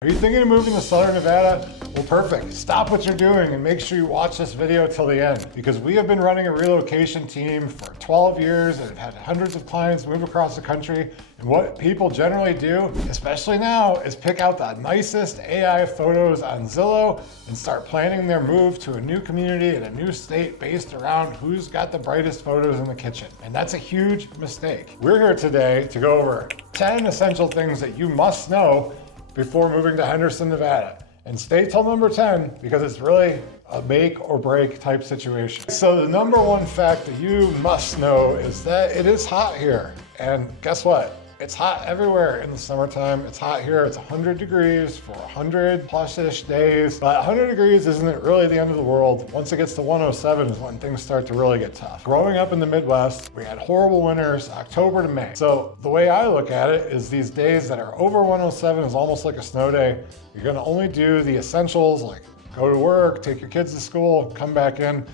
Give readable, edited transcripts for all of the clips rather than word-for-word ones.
Are you thinking of moving to Southern Nevada? Well, perfect. Stop what you're doing and make sure you watch this video till the end, because we have been running a relocation team for 12 years and have had hundreds of clients move across the country. And what people generally do, especially now, is pick out the nicest AI photos on Zillow and start planning their move to a new community in a new state based around who's got the brightest photos in the kitchen. And that's a huge mistake. We're here today to go over 10 essential things that you must know before moving to Henderson, Nevada. And stay till number 10 because it's really a make or break type situation. So the number one fact that you must know is that it is hot here. And guess what? It's hot everywhere in the summertime. It's hot here. It's 100 degrees for 100+-ish days. But 100 degrees isn't really the end of the world. Once it gets to 107 is when things start to really get tough. Growing up in the Midwest, we had horrible winters, October to May. So the way I look at it is these days that are over 107 is almost like a snow day. You're gonna only do the essentials like go to work, take your kids to school, come back in.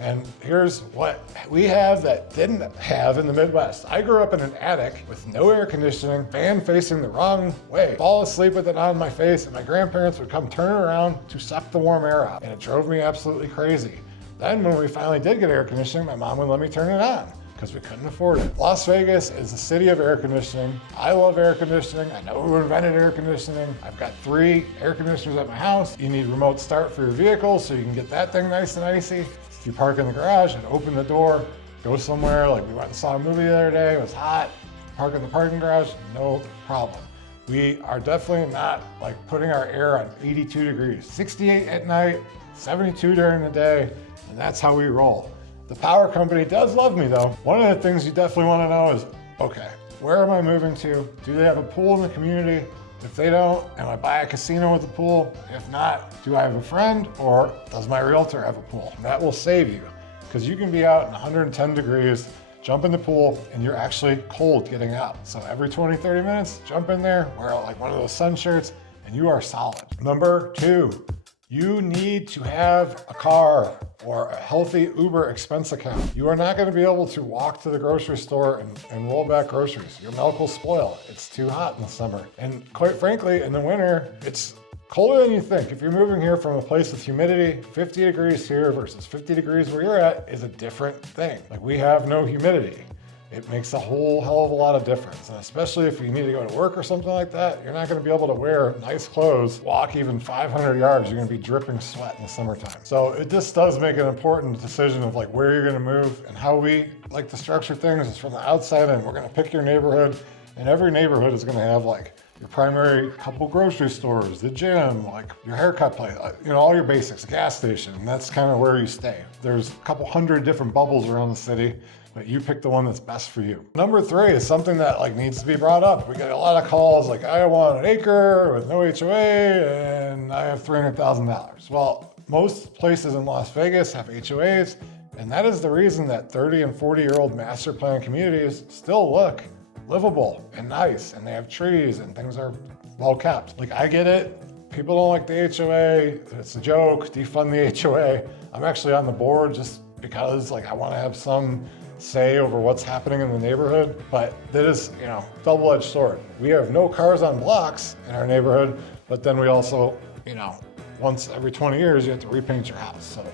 And here's what we have that didn't have in the Midwest. I grew up in an attic with no air conditioning, fan facing the wrong way, fall asleep with it on my face, and my grandparents would come turn around to suck the warm air out. And it drove me absolutely crazy. Then when we finally did get air conditioning, my mom would let me turn it on because we couldn't afford it. Las Vegas is the city of air conditioning. I love air conditioning. I know who invented air conditioning. I've got 3 air conditioners at my house. You need remote start for your vehicle so you can get that thing nice and icy. If you park in the garage and open the door, go somewhere, like we went and saw a movie the other day, it was hot, park in the parking garage, no problem. We are definitely not like putting our air on 82 degrees, 68 at night, 72 during the day, and that's how we roll. The power company does love me though. One of the things you definitely want to know is, okay, where am I moving to? Do they have a pool in the community? If they don't, am I buy a casino with a pool? If not, do I have a friend or does my realtor have a pool? That will save you because you can be out in 110 degrees, jump in the pool, and you're actually cold getting out. So every 20, 30 minutes, jump in there, wear like one of those sun shirts, and you are solid. Number 2, you need to have a car or a healthy Uber expense account. You are not gonna be able to walk to the grocery store and roll back groceries. Your milk will spoil. It's too hot in the summer. And quite frankly, in the winter, it's colder than you think. If you're moving here from a place with humidity, 50 degrees here versus 50 degrees where you're at is a different thing. Like we have no humidity. It makes a whole hell of a lot of difference. And especially if you need to go to work or something like that, you're not gonna be able to wear nice clothes, walk even 500 yards, you're gonna be dripping sweat in the summertime. So it just does make an important decision of like where you're gonna move, and how we like to structure things is from the outside in. We're gonna pick your neighborhood, and every neighborhood is gonna have like your primary couple grocery stores, the gym, like your haircut place, you know, all your basics, gas station, and that's kind of where you stay. There's a couple hundred different bubbles around the city, but you pick the one that's best for you. Number 3 is something that like needs to be brought up. We get a lot of calls like, I want an acre with no HOA and I have $300,000. Well, most places in Las Vegas have HOAs, and that is the reason that 30 and 40-year-old master plan communities still look livable and nice, and they have trees and things are well kept. Like I get it, people don't like the HOA, it's a joke, defund the HOA. I'm actually on the board just because like I want to have some say over what's happening in the neighborhood, but that is, you know, double-edged sword. We have no cars on blocks in our neighborhood, but then we also, you know, once every 20 years you have to repaint your house. So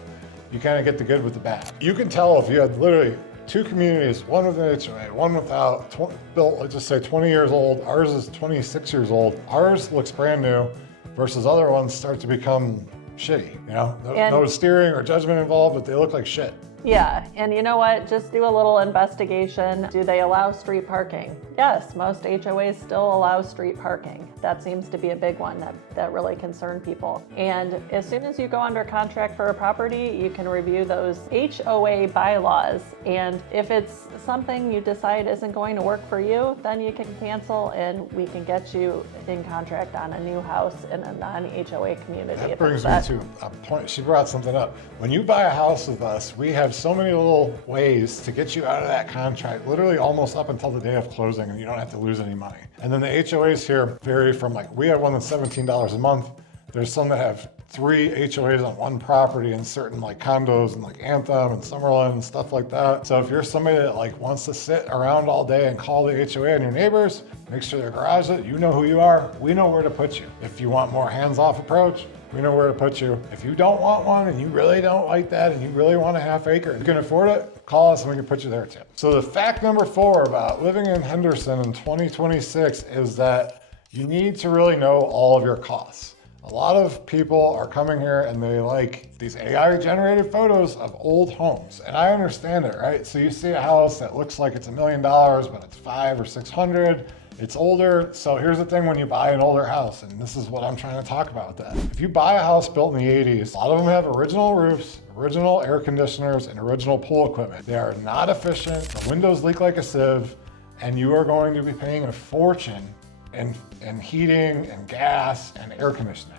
you kind of get the good with the bad. You can tell if you had literally 2 communities, one with an HOA, one without, built, let's just say 20 years old, ours is 26 years old. Ours looks brand new versus other ones start to become shitty, you know? No steering or judgment involved, but they look like shit. Yeah, and you know what? Just do a little investigation. Do they allow street parking? Yes, most HOAs still allow street parking. That seems to be a big one that really concern people. And as soon as you go under contract for a property, you can review those HOA bylaws. And if it's something you decide isn't going to work for you, then you can cancel and we can get you in contract on a new house in a non-HOA community. That brings me to a point. She brought something up. When you buy a house with us, we have so many little ways to get you out of that contract, literally almost up until the day of closing, and you don't have to lose any money. And then the HOAs here vary from like, we have one that's $17 a month There's some that have 3 HOAs on one property in certain like condos and like Anthem and Summerlin and stuff like that. So if you're somebody that like wants to sit around all day and call the HOA on your neighbors, make sure their garage it, you know who you are, we know where to put you. If you want more hands-off approach, we know where to put you. If you don't want one and you really don't like that and you really want a half acre and you can afford it, call us and we can put you there too. So the fact number 4 about living in Henderson in 2026 is that you need to really know all of your costs. A lot of people are coming here and they like these AI generated photos of old homes. And I understand it, right? So you see a house that looks like it's $1 million, but it's 500 or 600. It's older. So here's the thing when you buy an older house, and this is what I'm trying to talk about that. If you buy a house built in the 80s, a lot of them have original roofs, original air conditioners, and original pool equipment. They are not efficient. The windows leak like a sieve, and you are going to be paying a fortune in heating and gas and air conditioning.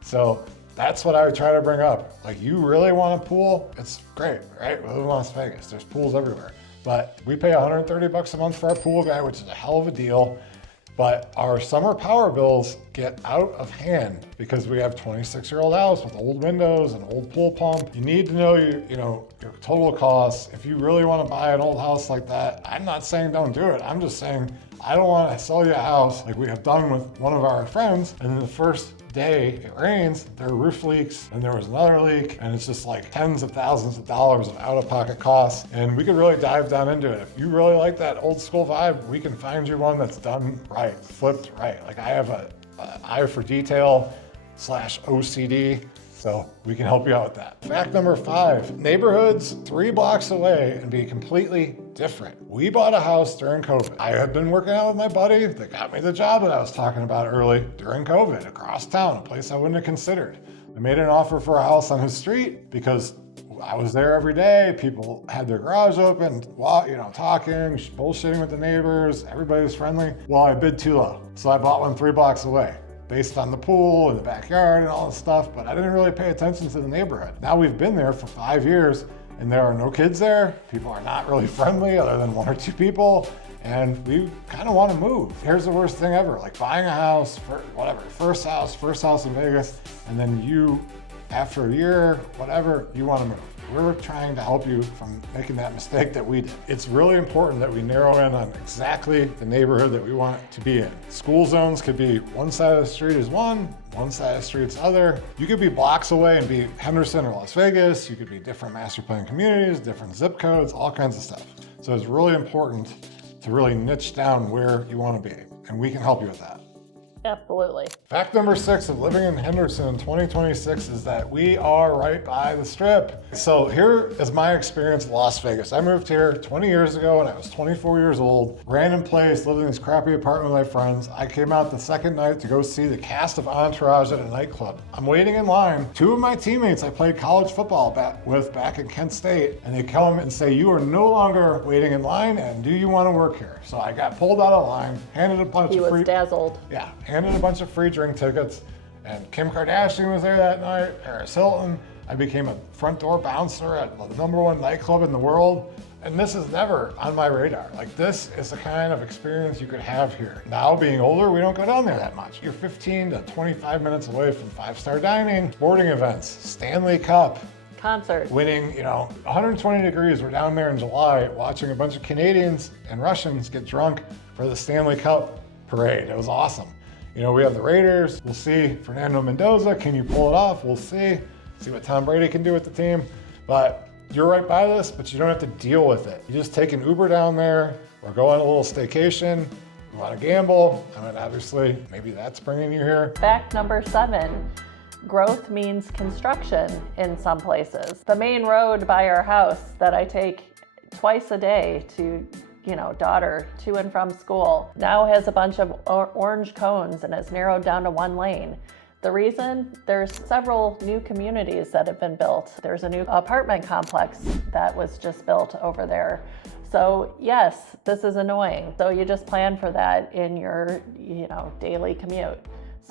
So that's what I would try to bring up. Like, you really want a pool? It's great, right? We live in Las Vegas. There's pools everywhere. But we pay $130 a month for our pool guy, which is a hell of a deal. But our summer power bills get out of hand because we have 26-year-old house with old windows and old pool pump. You need to know your total costs. If you really want to buy an old house like that, I'm not saying don't do it. I'm just saying I don't want to sell you a house like we have done with one of our friends, and then the first day it rains, their roof leaks, and there was another leak, and it's just like tens of thousands of dollars of out-of-pocket costs. And we could really dive down into it. If you really like that old school vibe, we can find you one that's done right, flipped right. Like, I have a eye for detail / OCD, so we can help you out with that. Fact number 5, neighborhoods 3 blocks away and be completely different. We bought a house during COVID. I had been working out with my buddy that got me the job that I was talking about early during COVID across town, a place I wouldn't have considered. I made an offer for a house on his street because I was there every day. People had their garage open, talking, bullshitting with the neighbors. Everybody was friendly. Well, I bid too low. So I bought one 3 blocks away, based on the pool and the backyard and all this stuff, but I didn't really pay attention to the neighborhood. Now we've been there for 5 years and there are no kids there. People are not really friendly other than 1 or 2 people, and we kind of want to move. Here's the worst thing ever, like buying a house, first house in Vegas, and then you, after a year, you want to move. We're trying to help you from making that mistake that we did. It's really important that we narrow in on exactly the neighborhood that we want to be in. School zones could be one side of the street is one side of the street's other. You could be blocks away and be Henderson or Las Vegas. You could be different master plan communities, different zip codes, all kinds of stuff. So it's really important to really niche down where you want to be, and we can help you with that. Absolutely. Fact number 6 of living in Henderson in 2026 is that we are right by the Strip. So here is my experience in Las Vegas. I moved here 20 years ago when I was 24 years old. Random place, lived in this crappy apartment with my friends. I came out the second night to go see the cast of Entourage at a nightclub. I'm waiting in line. 2 of my teammates I played college football with back in Kent State, and they come and say, "You are no longer waiting in line, and do you want to work here?" So I got pulled out of line, handed a bunch of free... He was dazzled. Yeah. Handed a bunch of free drink tickets, and Kim Kardashian was there that night, Paris Hilton. I became a front door bouncer at the #1 nightclub in the world, and this is never on my radar. Like, this is the kind of experience you could have here. Now, being older, we don't go down there that much. You're 15 to 25 minutes away from 5-star dining, sporting events, Stanley Cup, concert. Winning, 120 degrees. We're down there in July watching a bunch of Canadians and Russians get drunk for the Stanley Cup parade. It was awesome. We have the Raiders. We'll see Fernando Mendoza. Can you pull it off? We'll see. See what Tom Brady can do with the team. But you're right by this, but you don't have to deal with it. You just take an Uber down there or go on a little staycation. You want to gamble. Obviously, maybe that's bringing you here. Fact number 7. Growth means construction in some places. The main road by our house that I take twice a day to daughter to and from school now has a bunch of orange cones and is narrowed down to 1 lane. The reason, there's several new communities that have been built. There's a new apartment complex that was just built over there. So yes, this is annoying. So you just plan for that in your, daily commute.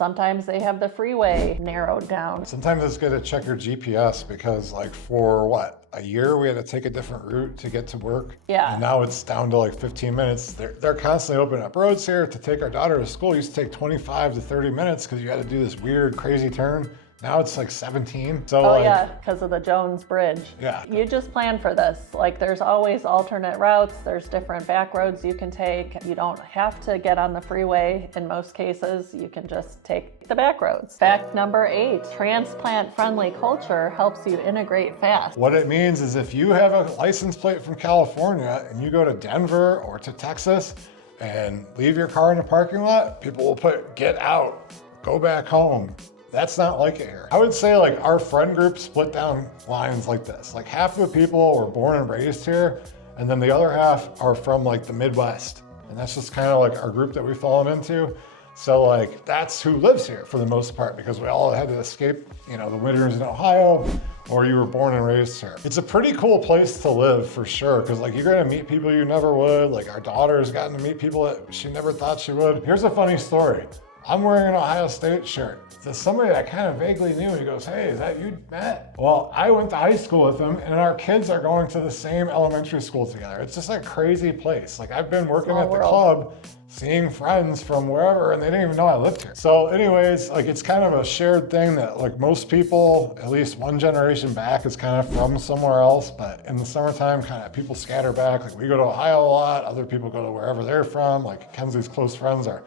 Sometimes they have the freeway narrowed down. Sometimes it's good to check your GPS because like for what, a year we had to take a different route to get to work. Yeah. And now it's down to like 15 minutes. They're constantly opening up roads here to take our daughter to school. It used to take 25 to 30 minutes because you had to do this weird, crazy turn. Now it's like 17. So Oh like, yeah, because of the Jones Bridge. Yeah. You just plan for this. Like there's always alternate routes. There's different back roads you can take. You don't have to get on the freeway in most cases. You can just take the back roads. Fact number 8, transplant-friendly culture helps you integrate fast. What it means is if you have a license plate from California and you go to Denver or to Texas and leave your car in the parking lot, people will put, get out, go back home. That's not like it here. I would say like our friend group split down lines like this. Like half of the people were born and raised here, and then the other half are from like the Midwest. And that's just kind of like our group that we've fallen into. So like that's who lives here for the most part, because we all had to escape, you know, the winters in Ohio, or you were born and raised here. It's a pretty cool place to live for sure, because like you're gonna meet people you never would. Like our daughter's gotten to meet people that she never thought she would. Here's a funny story. I'm wearing an Ohio State shirt. There's somebody I kind of vaguely knew. He goes, hey, is that you, Matt? Well, I went to high school with him, and our kids are going to the same elementary school together. It's just a crazy place. Like I've been working Small at the world. club, seeing friends from wherever, and they didn't even know I lived here. So anyways, like it's kind of a shared thing that like most people, at least one generation back, is kind of from somewhere else. But in the summertime, kind of people scatter back. Like we go to Ohio a lot. Other people go to wherever they're from. Like Kenzie's close friends are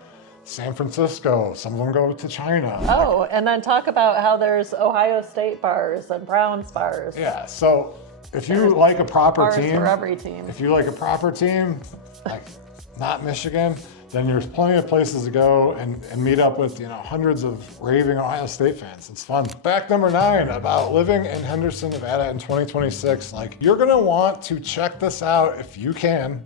San Francisco, some of them go to China. Oh, and then talk about how there's Ohio State bars and Browns bars. Yeah, so if you like a proper Bars team, for every team. if you like a proper team, like not Michigan, then there's plenty of places to go and meet up with, you know, hundreds of raving Ohio State fans. It's fun. Fact number 9 about living in Henderson, Nevada in 2026. Like you're gonna want to check this out if you can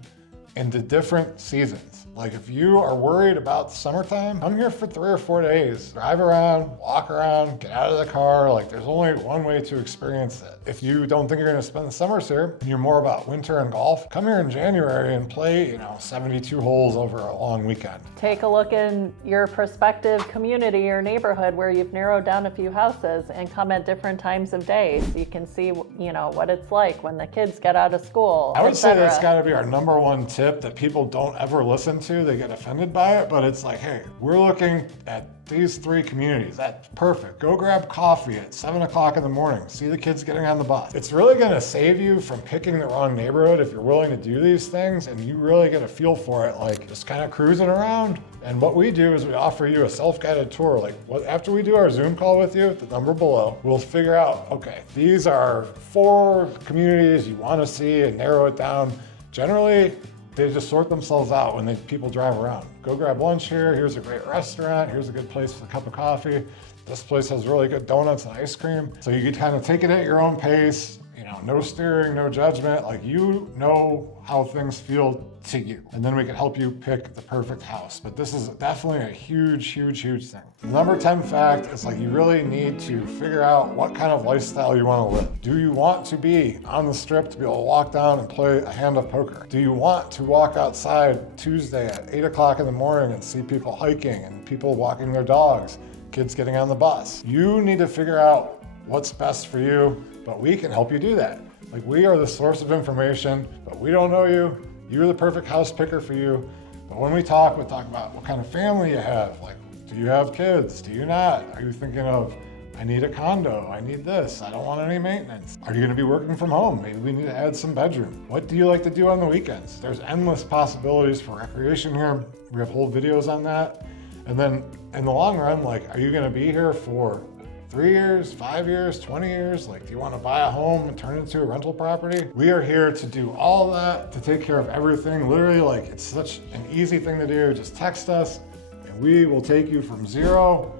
in the different seasons. Like if you are worried about summertime, come here for 3 or 4 days. Drive around, walk around, get out of the car. Like there's only one way to experience it. If you don't think you're gonna spend the summers here, and you're more about winter and golf, come here in January and play, you know, 72 holes over a long weekend. Take a look in your prospective community or neighborhood where you've narrowed down a few houses and come at different times of day so you can see, you know, what it's like when the kids get out of school. I would say etc. that's gotta be our number 1 tip that people don't ever listen to. They get offended by it, but it's like, hey, we're looking at these 3 communities. That's perfect. Go grab coffee at 7 o'clock in the morning. See the kids getting on the bus. It's really gonna save you from picking the wrong neighborhood if you're willing to do these things and you really get a feel for it, like just kind of cruising around. And what we do is we offer you a self-guided tour. Like after we do our Zoom call with you, the number below, we'll figure out, okay, these are 4 communities you wanna see and narrow it down. Generally, they just sort themselves out when people drive around. Go grab lunch here, here's a great restaurant, here's a good place with a cup of coffee. This place has really good donuts and ice cream. So you can kind of take it at your own pace, you know, no steering, no judgment. Like you know how things feel to you. And then we can help you pick the perfect house. But this is definitely a huge, huge, huge thing. The number 10 fact is like you really need to figure out what kind of lifestyle you want to live. Do you want to be on the strip to be able to walk down and play a hand of poker? Do you want to walk outside Tuesday at 8 o'clock in the morning and see people hiking and people walking their dogs, kids getting on the bus? You need to figure out what's best for you, but we can help you do that. Like we are the source of information, but we don't know you. You're the perfect house picker for you. But when we talk about what kind of family you have. Like, do you have kids? Do you not? Are you thinking of, I need a condo, I need this, I don't want any maintenance. Are you gonna be working from home? Maybe we need to add some bedroom. What do you like to do on the weekends? There's endless possibilities for recreation here. We have whole videos on that. And then in the long run, like, are you gonna be here for 3 years, 5 years, 20 years? Like, do you want to buy a home and turn it into a rental property? We are here to do all that, to take care of everything. Literally, like, it's such an easy thing to do. Just text us and we will take you from 0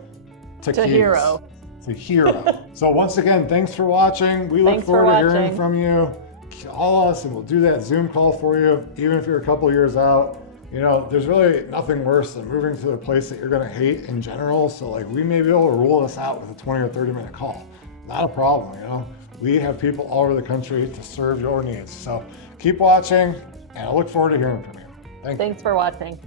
to keys. hero. To hero. So once again, thanks for watching. We look Thanks for forward to hearing watching. from you. Call us and we'll do that Zoom call for you, even if you're a couple years out. You know, there's really nothing worse than moving to a place that you're gonna hate in general. So like we may be able to rule this out with a 20 or 30 minute call. Not a problem, you know? We have people all over the country to serve your needs. So keep watching and I look forward to hearing from you. Thank you. Thanks for watching.